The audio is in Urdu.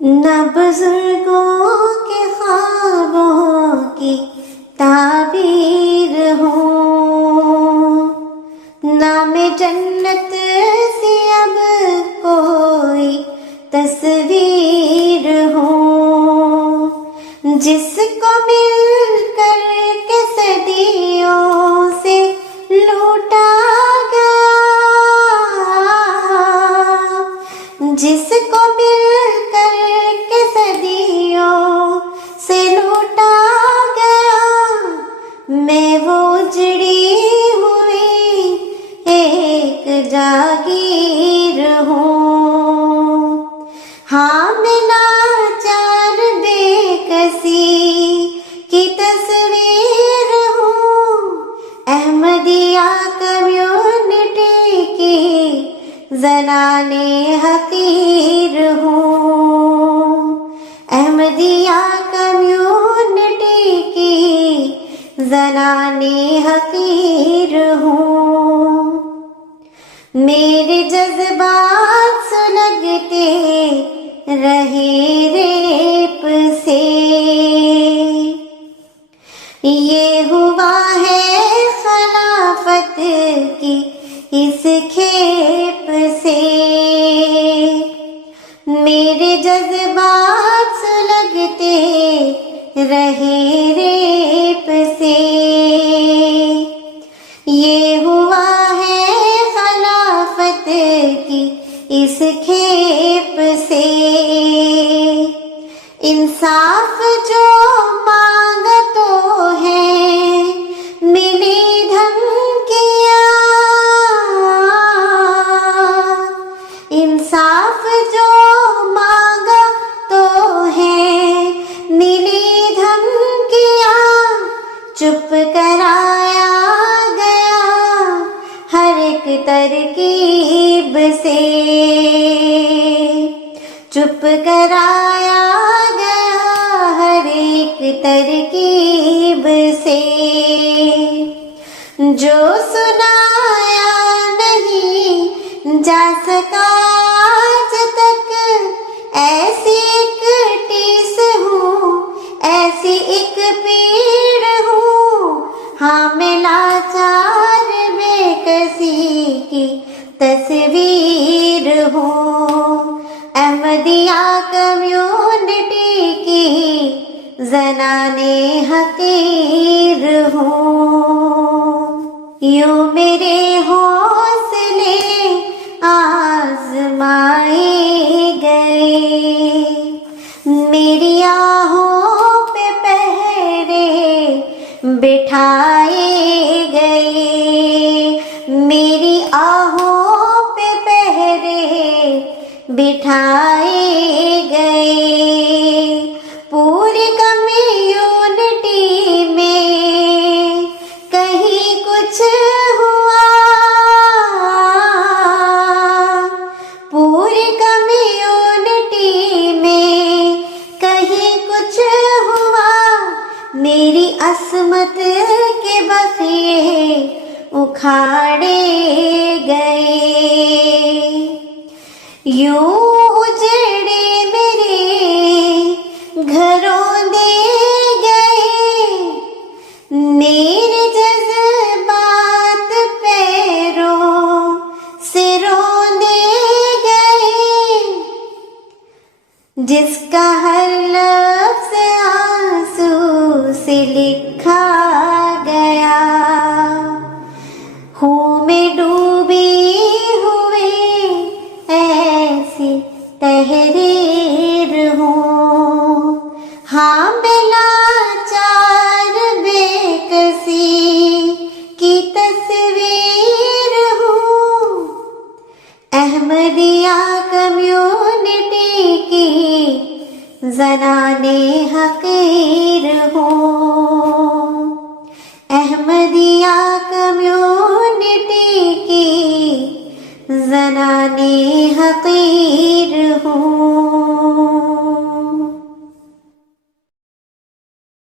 نہ بزرگوں کے خوابوں کی تعبیر ہوں، نہ میں جنت سے اب کوئی تصویر ہوں، جس کو مل کر کے صدیوں سے لوٹا گیا، جس کو مل کر کے صدیوں سے لوٹا گیا، میں وہ اجڑی ہوئی ایک جاگیر ہوں، ہاں میں لاچار بے کسی کی تصویر ہوں، احمدیہ کمیونٹی کی زنان حقیر ہوں، احمدیہ کمیونٹی کی زنان حقیر ہوں، میرے جذبات سلگتے رہے ریپ سے، یہ ہوا ہے خلافت کی اس کھیپ سے، میرے جذبات سلگتے رہے ریپ سے، یہ ہوا ہے خلافت کی اس کھیپ سے، انصاف جو مانگا تو ہے ملی دھمکیاں، انصاف جو مانگا تو ہے ملی دھمکیاں، چپ کرایا گیا ہر ایک ترکیب سے، چپ کرایا گیا ہر ایک ترکیب سے، جو سنایا نہیں جا سکا آج تک، ایسی ایک ٹیس ہوں، ایسی ایک پیڑ ہوں، ہاں میں لاچار بے کسی کی تصویر ہوں، احمدیہ کمیونٹی کی زنان حقیر ہوں، یوں میرے حوصلے آزمائے گئے، میری آہوں پہ پہرے بٹھائے گئے، میری آہوں پہ پہرے بٹھائے گئے، پوری کمیونٹی میں کہیں کچھ ہوا، پوری کمیونٹی میں کہیں کچھ ہوا، میری عصمت کے بقیے اکھاڑے گئے، یوں اجڑے میرے گھروں دے گئے، میرے جذبات پیروں سے رونے گئے، جس کا ہر لفظ آنسو سے لکھا گیا، ہوں میں ڈوبی ہوئے ایسی تحریر ہوں، ہاں میں لاچار بے کسی کی تصویر ہوں، احمدیہ کمیونٹی کی زنان حقیر ہوں، احمدیہ کمیونٹی کی زنان حقیر ہوں۔